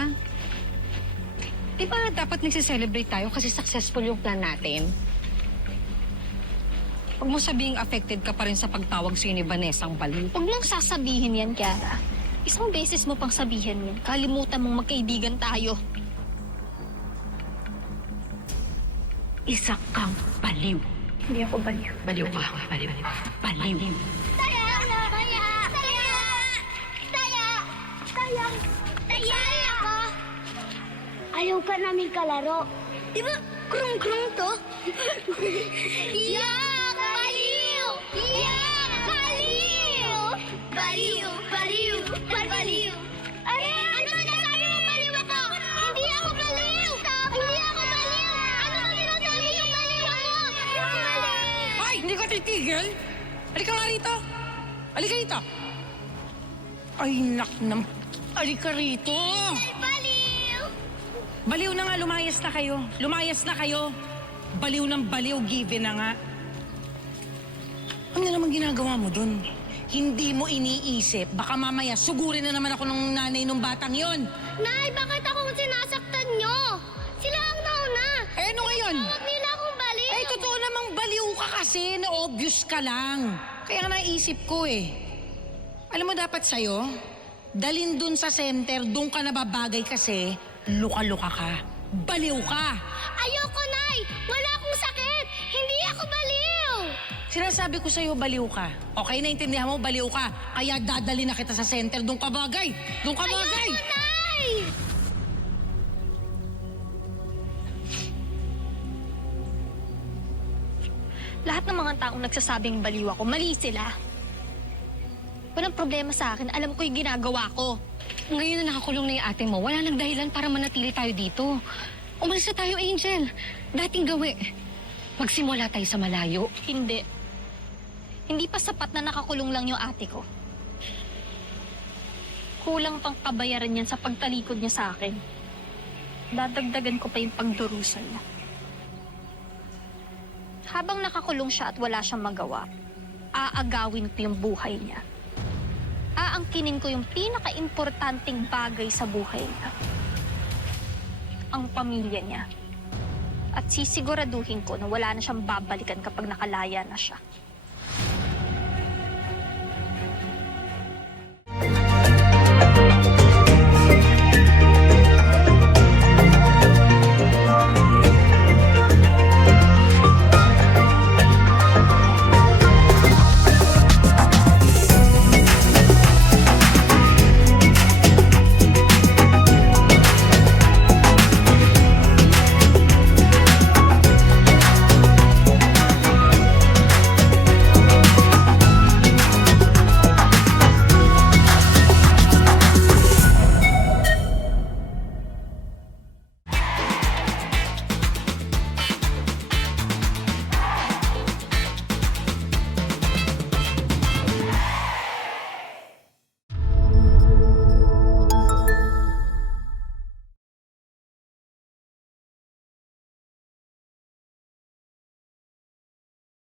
ba? Di ba dapat nagsiselebrate tayo kasi successful yung plan natin? Huwag mo sabihing affected ka pa rin sa pagtawag sa'yo ni Vanessa ang baliw. Huwag mong sasabihin yan, Kiara. Isang beses mo pang sabihin yan. Kalimutan mong magkaibigan tayo. Isa kang baliw. Hindi ako baliw. Baliw ka. Baliw. Baliw. Taya! Taya! Taya! Taya! Taya! Taya ka! Ayaw ka namin kalaro. Di ba krung-krung to? Yak! Baliw! Yak! Baliw! Baliw! Baliw! Baliw! Ay, ano sinasabi mo baliw ako? Hindi ako baliw! Hindi ako baliw! Ano sinasabi yung baliw ako? Ay! Hindi ka titigil? Halika nga rito. Halika rito. Ay, nak. Halika rito. Baliw! Baliw na nga, lumayas na kayo. Lumayas na kayo. Baliw ng baliw, given na nga. Ano na naman ginagawa mo dun? Hindi mo iniisip. Baka mamaya sugurin na naman ako ng nanay ng batang yon. Nay, bakit akong sinasaktan nyo? Sila ang nauna. Eh, ano ngayon? Huwag nila akong baliw. Eh, totoo namang baliw ka kasi. Na-obvious ka lang. Kaya naisip ko eh. Alam mo dapat sa'yo, dalin dun sa center, dun ka nababagay kasi luka-luka ka. Baliw ka. Ayoko, Nay. Wala akong sakit. Hindi ako baliw. Sinasabi ko sa'yo, baliw ka. Okay, naintindihan mo, baliw ka. Kaya dadali na kita sa center, dun ka bagay. Dun ka bagay. Ayoko, Nay. Lahat ng mga taong nagsasabing baliw ako, mali sila. Walang problema sa akin. Alam ko yung ginagawa ko. Ngayon na nakakulong na yung ate mo, wala nang dahilan para manatili tayo dito. Umalis na tayo, Angel. Dating gawi. Magsimula tayo sa malayo. Hindi. Hindi pa sapat na nakakulong lang yung ate ko. Kulang pang kabayaran yan sa pagtalikod niya sa akin. Dadagdagan ko pa yung pagdurusan niya. Habang nakakulong siya at wala siyang magawa, aagawin ko yung buhay niya. Aangkinin ko yung pinaka-importanting bagay sa buhay niya. Ang pamilya niya. At sisiguraduhin ko na wala na siyang babalikan kapag nakalaya na siya.